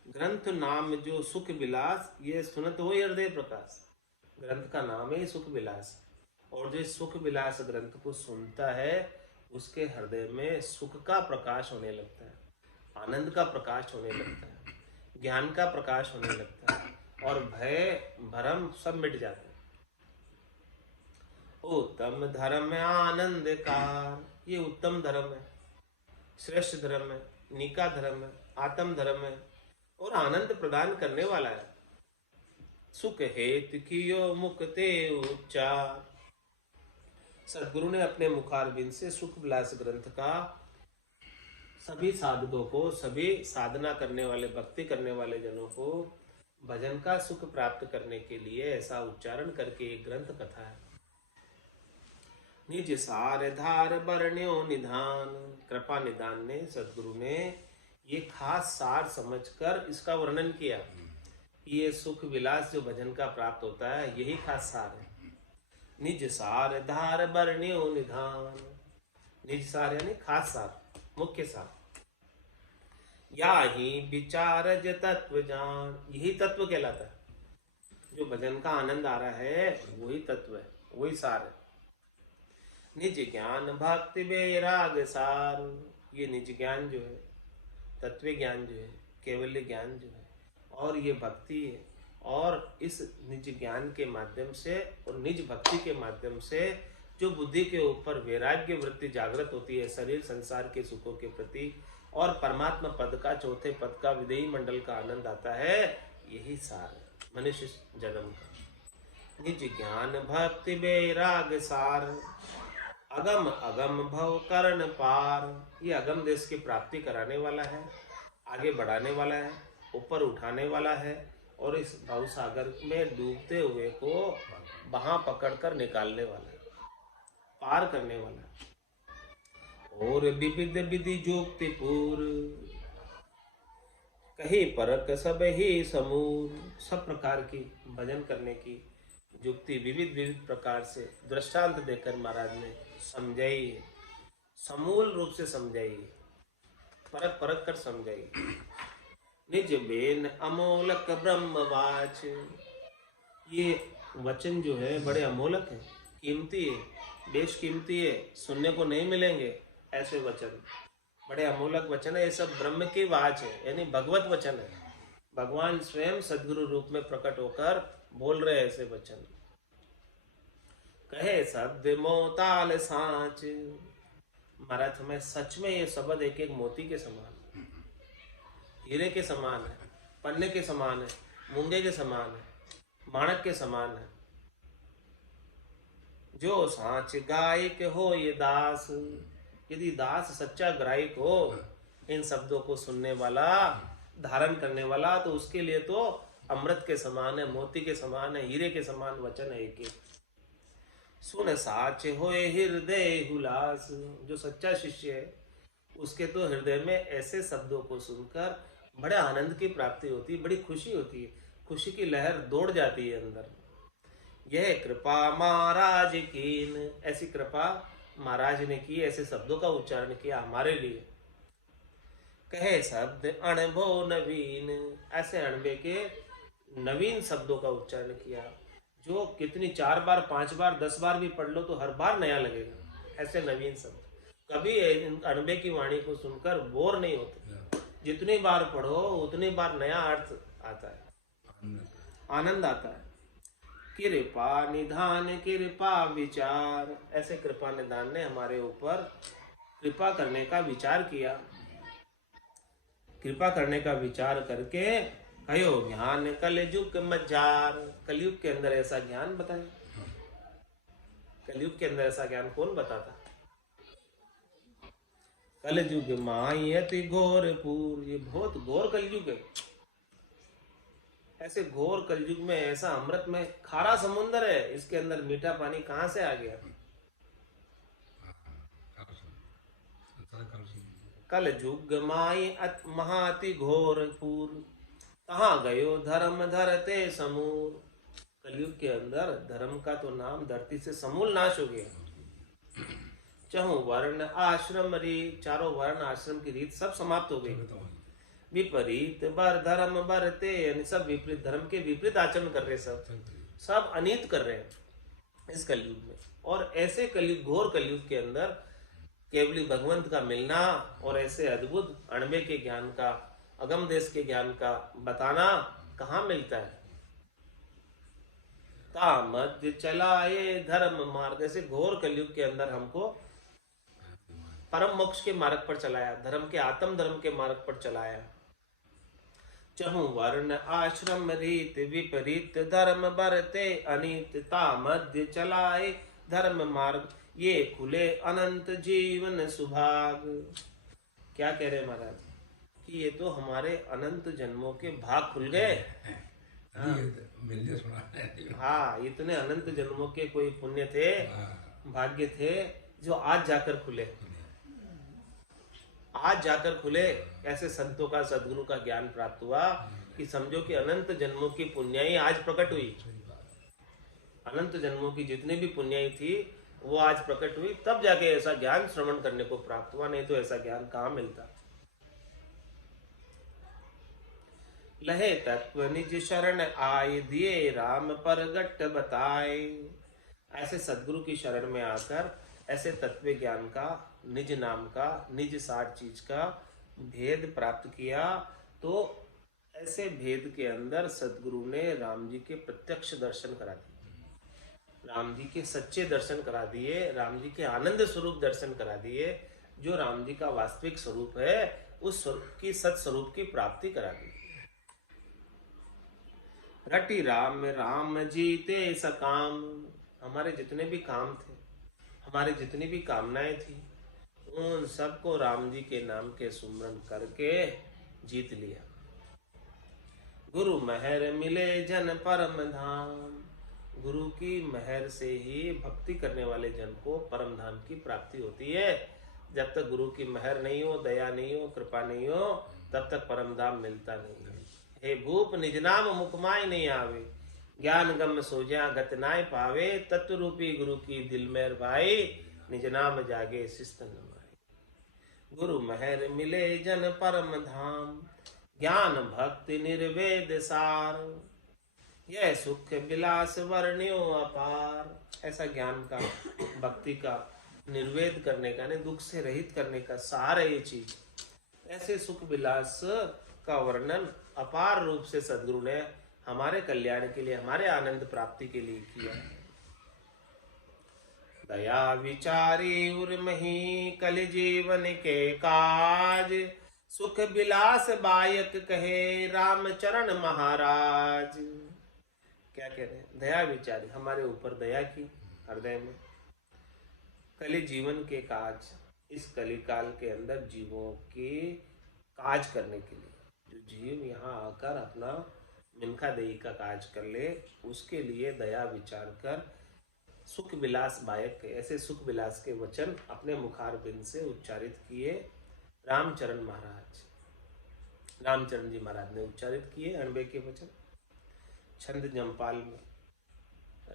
ग्रंथ नाम जो सुख विलास, ये सुनत हो हृदय प्रकाश। ग्रंथ का नाम है सुख विलास, और जो सुख विलास ग्रंथ को सुनता है उसके हृदय में सुख का प्रकाश होने लगता है। आनंद का प्रकाश होने लगता है, ज्ञान का प्रकाश होने लगता है और भय भरम सब मिट जाते हैं। उत्तम धर्म आनंद का, ये उत्तम धर्म है, श्रेष्ठ धर्म है, निका धर्म है, आत्म धर्म है और आनंद प्रदान करने वाला है। सुख हेतु कियो मुक्ते उच्चार। सदगुरु ने अपने मुखारबिंद से सुख विलास ग्रंथ का सभी साधकों को, सभी साधना करने वाले, भक्ति करने वाले जनों को भजन का सुख प्राप्त करने के लिए ऐसा उच्चारण करके एक ग्रंथ कथा है। निज सार धार बरण्यो निधान। कृपा निधान ने, सदगुरु ने ये खास सार समझकर इसका वर्णन किया। ये सुख विलास जो भजन का प्राप्त होता है, यही खास सार है। निज सार धार बरण्यो निधान। निज सार यानी खास सार, मुख्य सार। या ही विचारज तत्व जान। यही तत्व कहलाता है। जो भजन का आनंद आ रहा है वही तत्व है, वही सार है। निज ज्ञान भक्ति वैराग सार। ये निज ज्ञान जो है, तत्व ज्ञान जो है, केवल्य ज्ञान जो है, और ये भक्ति है। और इस निज ज्ञान के माध्यम से और निज भक्ति के माध्यम से जो बुद्धि के ऊपर वैराग्य वृत्ति जागृत होती है, शरीर संसार के सुखों के प्रति, और परमात्मा पद का, चौथे पद का, विदेही मंडल का आनंद आता है, यही सार है मनुष्य जन्म का। निज ज्ञान भक्ति वैराग सार। अगम अगम भव कर्ण पार। ये अगम देश की प्राप्ति कराने वाला है, आगे बढ़ाने वाला है, ऊपर उठाने वाला है और इस भव सागर में डूबते हुए को वहां पकड़कर निकालने वाला है, पार करने वाला है। और विविध विधि जोक्ति पूर। कहीं परक सब ही समूर। सब प्रकार की भजन करने की युक्ति विविध विविध प्रकार से दृष्टांत देकर महाराज ने समझाई है, समूल रूप से समझाई है, परख परख कर समझाई। निज बेन अमोलक ब्रह्मवाच। ये वचन जो है बड़े अमोलक है, कीमती है, बेश कीमती है, सुनने को नहीं मिलेंगे ऐसे वचन। बड़े अमोलक वचन है। ये सब ब्रह्म की वाच है, यानी भगवत वचन है। भगवान स्वयं सद्गुरु रूप में प्रकट होकर बोल रहे ऐसे वचन। कहे शब्द मोताल सांच। महाराज में सच में ये शब्द एक एक मोती के समान, हीरे के समान है, पन्ने के समान है, मूंगे के समान है, माणक के समान है। जो सांच गायक हो ये दास। यदि दास सच्चा ग्राहक हो, इन शब्दों को सुनने वाला, धारण करने वाला, तो उसके लिए तो अमृत के समान है, मोती के समान है, हीरे के समान वचन है एक एक। सुन साच होए हृदय हुलास। जो सच्चा शिष्य है उसके तो हृदय में ऐसे शब्दों को सुनकर बड़े आनंद की प्राप्ति होती है, बड़ी खुशी होती है, खुशी की लहर दौड़ जाती है अंदर। यह कृपा महाराज कीन। ऐसी कृपा महाराज ने की, ऐसे शब्दों का उच्चारण किया हमारे लिए। कहे शब्द अणभो नवीन। ऐसे अणबे के नवीन शब्दों का उच्चारण किया, जो कितनी 4 बार 5 बार 10 बार भी पढ़ लो तो हर बार नया लगेगा। ऐसे नवीन शब्द। कभी अणबे की वाणी को सुनकर बोर नहीं होते, जितनी बार पढ़ो उतनी बार नया अर्थ आता है, आनंद आता है। कृपा निधान कृपा विचार। ऐसे कृपा निधान ने हमारे ऊपर कृपा करने का विचार किया। कृपा करने का विचार करके कहो ज्ञान कलयुग मजार। कलयुग के अंदर ऐसा ज्ञान बताए। कलयुग के अंदर ऐसा ज्ञान कौन बताता? कलयुग माई अति घोरपुर। ये बहुत घोर कलयुग है। ऐसे घोर कलयुग में ऐसा अमृत में खारा समुद्र है, इसके अंदर मीठा पानी कहां से आ गया? कलयुग माई महाति घोरपुर। कहाँ गयो धर्म धरते समूल। कलयुग के अंदर धर्म का तो नाम धरती से समूल नाश हो गया। चहु वर्ण आश्रम रीत। चारों वर्ण आश्रम की रीत सब समाप्त हो गई। विपरीत बर धर्म बरते, यानी सब विपरीत धर्म के विपरीत आचरण कर रहे, सब अनित कर रहे हैं इस कलयुग में। और ऐसे कलयुग, घोर कलयुग के अंदर केवली भगवंत का मिलना और ऐसे अद्भुत अणबे के ज्ञान का, अगम देश के ज्ञान का बताना कहाँ मिलता है। मध्य चलाए धर्म मार्ग, ऐसे घोर कलयुग के अंदर हमको परम मोक्ष के मार्ग पर चलाया, धर्म के, आत्म धर्म के मार्ग पर चलाया। चहु वर्ण आश्रम रीत विपरीत धर्म बरते अनित, मध्य चलाए धर्म मार्ग, ये खुले अनंत जीवन सुभाग। क्या कह रहे महाराज कि ये तो हमारे अनंत जन्मों के भाग खुल गए। हाँ, इतने अनंत जन्मों के कोई पुण्य थे, भाग्य थे जो आज जाकर खुले, आज जाकर खुले। ऐसे संतों का, सदगुरु का ज्ञान प्राप्त हुआ कि समझो कि अनंत जन्मों की पुण्याई आज प्रकट हुई। अनंत जन्मों की जितनी भी पुण्याई थी वो आज प्रकट हुई, तब जाके ऐसा ज्ञान श्रवण करने को प्राप्त हुआ, नहीं तो ऐसा ज्ञान कहाँ मिलता। लहे तत्व निज शरण आए, दिए राम परगट बताए। ऐसे सदगुरु की शरण में आकर ऐसे तत्व ज्ञान का, निज नाम का, निज सार चीज का भेद प्राप्त किया। तो ऐसे भेद के अंदर सदगुरु ने राम जी के प्रत्यक्ष दर्शन करा दिए, राम जी के सच्चे दर्शन करा दिए, राम जी के आनंद स्वरूप दर्शन करा दिए। जो राम जी का वास्तविक स्वरूप है उस स्वरूप की, सत स्वरूप की प्राप्ति करा दी। रटी राम राम जीते सकाम, हमारे जितने भी काम थे, हमारे जितनी भी कामनाएं थी, उन सबको राम जी के नाम के सुमरन करके जीत लिया। गुरु महर मिले जन परम धाम, गुरु की महर से ही भक्ति करने वाले जन को परम धाम की प्राप्ति होती है। जब तक गुरु की महर नहीं हो, दया नहीं हो, कृपा नहीं हो, तब तक परम धाम मिलता नहीं है। हे भूप निज नाम मुकमाय नहीं आवे, ज्ञान गम सोजा गत नाय पावे, तत्व रूपी गुरु की दिल मेर भाई, निज नाम जागे सिस्तन माई। गुरु महर मिले जन परम धाम, ज्ञान भक्ति निर्वेद सार, यह सुख विलास वर्ण्यो अपार। ऐसा ज्ञान का, भक्ति का निर्वेद करने का, ने दुख से रहित करने का सार है ये चीज। ऐसे सुख विलास का वर्णन अपार रूप से सदगुरु ने हमारे कल्याण के लिए, हमारे आनंद प्राप्ति के लिए किया। दया विचारी उर्मही कल जीवन के काज, सुख विलास बायक कहे रामचरण महाराज। क्या कह रहे हैं? दया विचारी, हमारे ऊपर दया की हृदय में। कली जीवन के काज, इस कली काल के अंदर जीवों के काज करने के लिए, जो जीव यहाँ आकर अपना मिनखा देही का काज कर ले, उसके लिए दया विचार कर सुख विलास बायक, ऐसे सुख विलास के वचन अपने मुखार बिंद से उच्चारित किए रामचरण महाराज। रामचरण जी महाराज ने उच्चारित किए अणबे के वचन। छंद जमपाल में,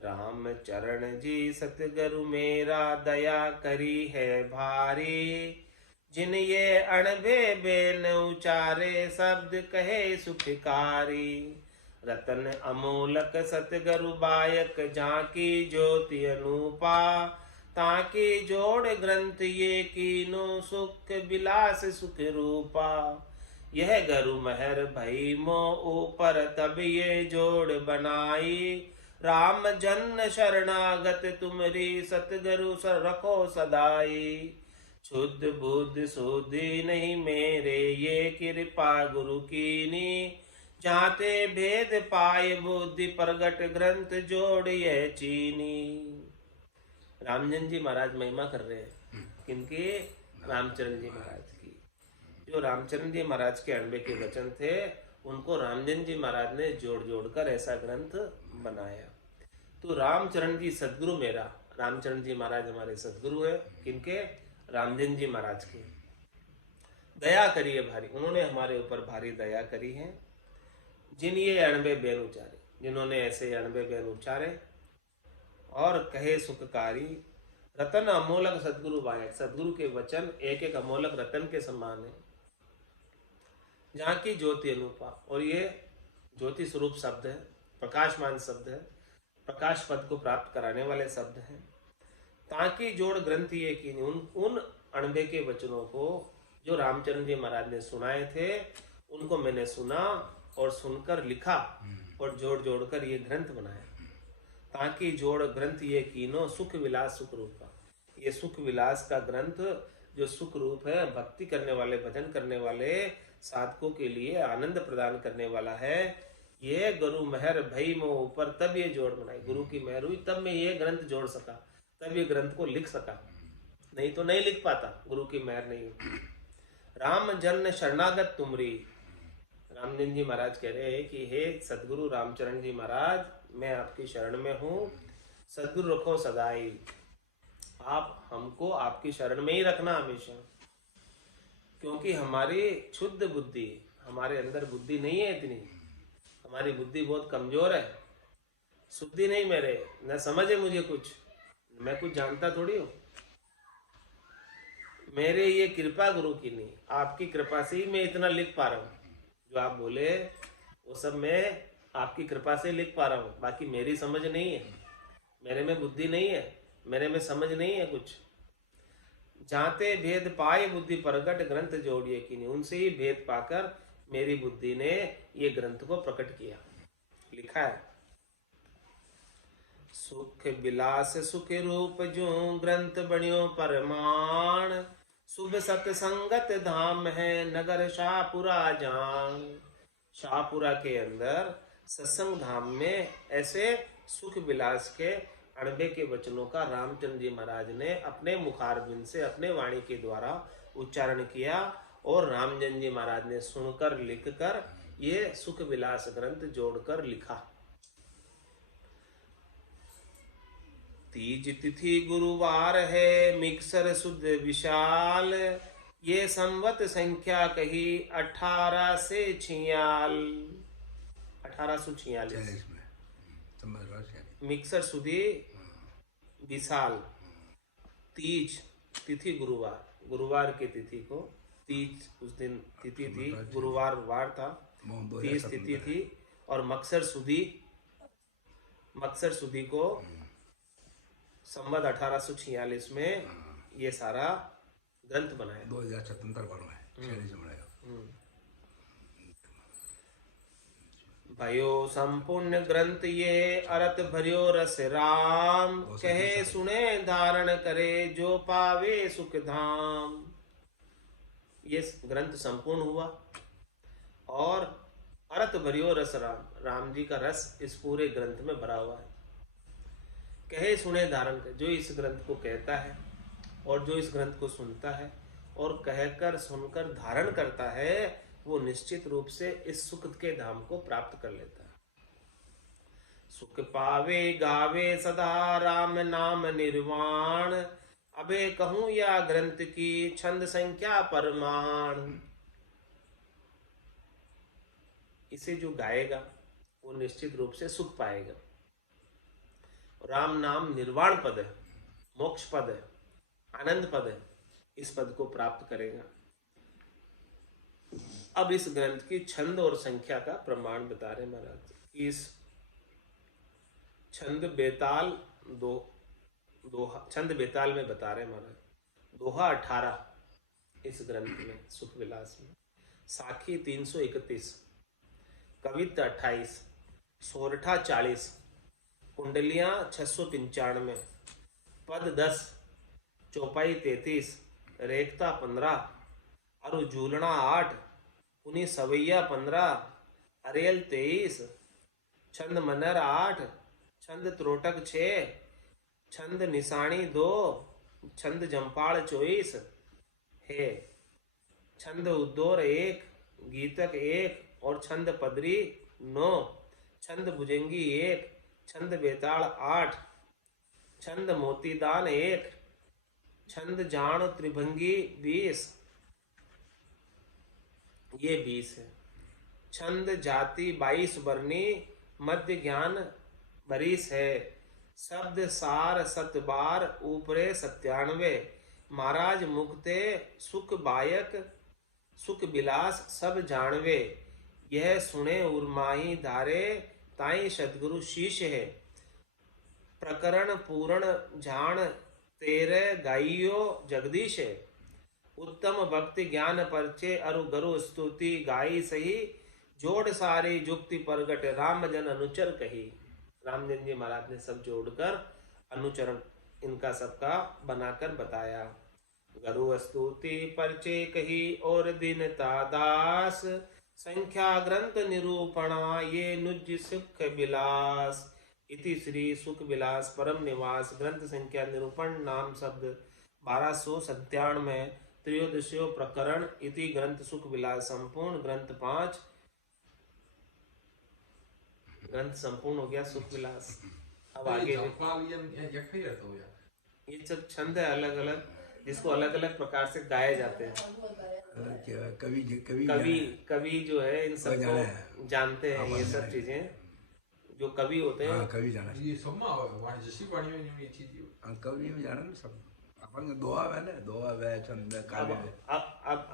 राम चरण जी सतगुरु मेरा, दया करी है भारी, जिन ये अणबे बेन उचारे, शब्द कहे सुखकारी। रतन अमोलक सतगुरु बायक, झांकी ज्योति अनूपा, ताकि जोड़ ग्रंथ ये कीनो, सुख विलास सुख रूपा। यह गुरु महर भई मो ऊपर, तब ये जोड़ बनाई, राम जन शरणागत तुमरी, सतगुरु रखो सदाई। शुद्ध बुद्ध सुधि नहीं मेरे, ये कृपा गुरु कीनी, जाते भेद पाए बुद्धि, प्रगट ग्रंथ जोड़ ये चीनी। रामजन जी महाराज महिमा कर रहे हैं किनकी? रामचरण जी महाराज की। जो रामचरण जी महाराज के अणबे के वचन थे, उनको रामजन जी महाराज ने जोड़ जोड़कर ऐसा ग्रंथ बनाया। तो रामचरण जी सदगुरु मेरा, रामचरण जी महाराज हमारे सदगुरु है। किनके? रामजन जी महाराज की। दया करी है भारी, उन्होंने हमारे ऊपर भारी दया करी है। जिन ये अणबे बेन उचारे, जिन्होंने ऐसे अणबे बेन उचारे और कहे सुखकारी, रतन अमोलक सदगुरु बायक, सदगुरु के वचन एक एक अमोलक रतन के समान है। जहाँ की ज्योति अनुपा, और ये ज्योति स्वरूप शब्द है, प्रकाशमान शब्द है, प्रकाश पद को प्राप्त कराने वाले शब्द हैं। ताकि जोड़ ग्रंथ ये की, उन अणबे के वचनों को जो रामचंद्र जी महाराज ने सुनाए थे उनको मैंने सुना और सुनकर लिखा और जोड़ जोड़ कर ये ग्रंथ बनाया, ताकि जोड़ ग्रंथ ये कीनो सुख विलास सुख रूप का। ये सुख विलास का ग्रंथ जो सुख रूप है, भक्ति करने वाले, भजन करने वाले साधकों के लिए आनंद प्रदान करने वाला है। ये गुरु मेहर भई मो ऊपर, तब ये जोड़ बनाई। गुरु की मेहर हुई तब मैं ये ग्रंथ जोड़ सका, तब ये ग्रंथ को लिख सका, नहीं तो नहीं लिख पाता, गुरु की मेहर नहीं होती। राम जन शरणागत तुमरी, रामजन जी महाराज कह रहे हैं कि हे सदगुरु रामचरण जी महाराज, मैं आपकी शरण में हूँ, सदगुरु रखो सदाई। आप हमको आपकी शरण में ही रखना हमेशा, क्योंकि हमारी क्षुद्ध बुद्धि, हमारे अंदर बुद्धि नहीं है इतनी, हमारी बुद्धि बहुत कमजोर है, शुद्धि नहीं मेरे, न समझ है मुझे कुछ, मैं कुछ जानता थोड़ी हूँ। मेरे ये कृपा गुरु की नहीं, आपकी कृपा से ही मैं इतना लिख पा रहा हूँ। जो आप बोले वो सब मैं आपकी कृपा से लिख पा रहा हूँ, बाकी मेरी समझ नहीं है, मेरे में बुद्धि नहीं है, मेरे में समझ नहीं है कुछ। जाते भेद पाए बुद्धि प्रगट, ग्रंथ जोड़िए की नहीं, उनसे ही भेद पाकर मेरी बुद्धि ने ये ग्रंथ को प्रकट किया, लिखा है। सुख विलास सुख रूप जो ग्रंथ बणियो परमाण, शुभ सतसंगत धाम है नगर शाहपुरा जान। शाहपुरा के अंदर सत्संग धाम में ऐसे सुख विलास के अणबे के वचनों का रामचंद्र जी महाराज ने अपने मुखारबिंद से, अपने वाणी के द्वारा उच्चारण किया और रामचंद्र जी महाराज ने सुनकर लिखकर ये सुख विलास ग्रंथ जोड़कर लिखा। तीज तिथि गुरुवार है मिक्सर शुद्ध विशाल, ये संवत संख्या कही 1846 मिक्सर सुधी विशाल। तीज तिथि गुरुवार, गुरुवार की तिथि को तीज, उस दिन तिथि थी, गुरुवार वार था, तीज तिथि थी। और मक्सर सुदी को संवत 1846 में ये सारा ग्रंथ बनाया, 2077 बनाया। भयो संपूर्ण ग्रंथ ये अरत भरियो रस राम, कहे सुने धारण करे जो पावे सुख धाम। ये ग्रंथ संपूर्ण हुआ और अरत भरियो रस राम, राम जी का रस इस पूरे ग्रंथ में भरा हुआ है। कहे सुने धारण कर, जो इस ग्रंथ को कहता है और जो इस ग्रंथ को सुनता है और कहकर सुनकर धारण करता है, वो निश्चित रूप से इस सुख के धाम को प्राप्त कर लेता है। सुख पावे गावे सदा राम नाम निर्वाण, अबे कहूं या ग्रंथ की छंद संख्या परमाण। इसे जो गाएगा वो निश्चित रूप से सुख पाएगा। राम नाम निर्वाण पद है, मोक्ष पद है, आनंद पद है, इस पद को प्राप्त करेगा। अब इस ग्रंथ की छंद और संख्या का प्रमाण बता रहे महाराज। इस छंद बेताल छंद बेताल में बता रहे महाराज। दोहा 18 इस ग्रंथ में, सुख विलास में। साखी 331, कवित्त 28, सोरठा 40, कुंडलियां 695, पद 10, चौपाई 33, रेखता 15, अरु झूलना 8, पुनी सवैया 15, अरेल 23, छंद मनर 8, छंद त्रोटक 6, छंद निशानी 2, छंद जंपाड़ 24 है, छंद उद्दोर 1, गीतक 1 और छंद पदरी 9, छंद भुजंगी 1, छंद बेताल 8, छंद मोतीदान 1, छंद जान त्रिभंगी 20, ये 20 है। छंद जाति 22 वर्णी, मध्य ज्ञान 22 है। शब्द सार 7 बार, ऊपरे 97। महाराज मुक्ते सुख बायक, सुख विलास सब जानवे। यह सुने उर्माही धारे, ताई सदगुरु शीश है। प्रकरण पूर्ण जान तेरे गाइयो जगदीश है। उत्तम भक्ति ज्ञान परिचय अरु गरु स्तुति गाई सही जोड़ सारी जुक्ति प्रगट राम जन अनुचर कही। रामजन जी महाराज ने सब जोड़कर अनुचरण इनका सबका बनाकर बताया। गरु स्तुति परिचय कही और दीनता दास संख्या ग्रंथ निरूपणा ये नुज सुख विलास। इति श्री सुख विलास परम निवास ग्रंथ संख्या निरूपण नाम शब्द 1297 त्रयोदशो प्रकरण इति ग्रंथ सुख विलास संपूर्ण ग्रंथ 5 ग्रंथ संपूर्ण हो गया सुख विलास। अब आगे ये सब छंद है अलग अलग जिसको अलग अलग प्रकार से गाए जाते हैं। कवि कवि कवि कवि जो है इन सबको जानते हैं ये सब चीजें जो कवि होते हैं। हाँ कवि जाना ये सम्मा वाणिज्य वाणी में ये चीज हाँ कवि में जाना ना सब अपन दोहा है ना दोहा है छंद काव्य है।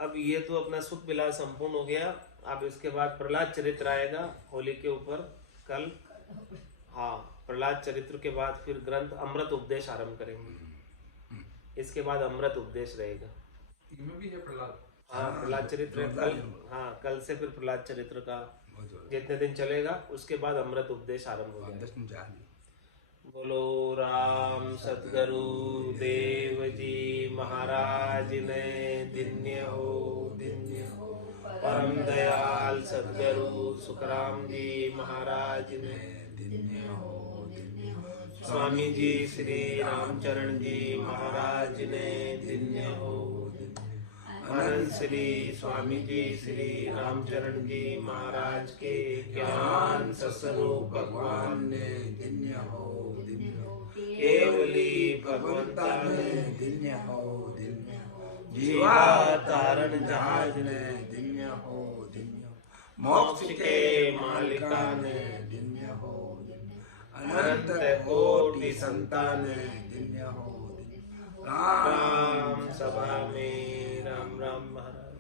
अब ये तो अपना सुख विलास संपूर्ण हो गया। अब इसके बाद प्रहलाद चरित्र आएगा होली के ऊपर कल। हाँ प्रहलाद चरित्र के बाद फिर ग्रंथ अमृत उपदेश आरंभ करेंगे। इसके बाद अमृत उपदेश रहेगा। इनमें भी है प्रहलाद। हाँ प्रहलाद चरित्र कल। हाँ कल से फिर प्रहलाद चरित्र का जितने दिन चलेगा उसके बाद अमृत उपदेश आरंभ हो जाएगा। बोलो राम सतगुरु देव जी महाराज ने धन्य हो परम दयाल सतगुरु सुखराम जी महाराज ने धन्य हो। स्वामी जी श्री रामचरण जी महाराज ने धन्य हो। अनंत श्री स्वामी जी श्री रामचरण जी महाराज के ज्ञान सस्वरूप भगवान ने धन्य हो। केवली भगवंता ने धन्य हो। जीवा तारण जहाज ने धन्य हो। मोक्ष के मालिका ने धन्य हो। अनंत कोटि संतान ने धन्य हो। राम सभा में राम राम महाराज।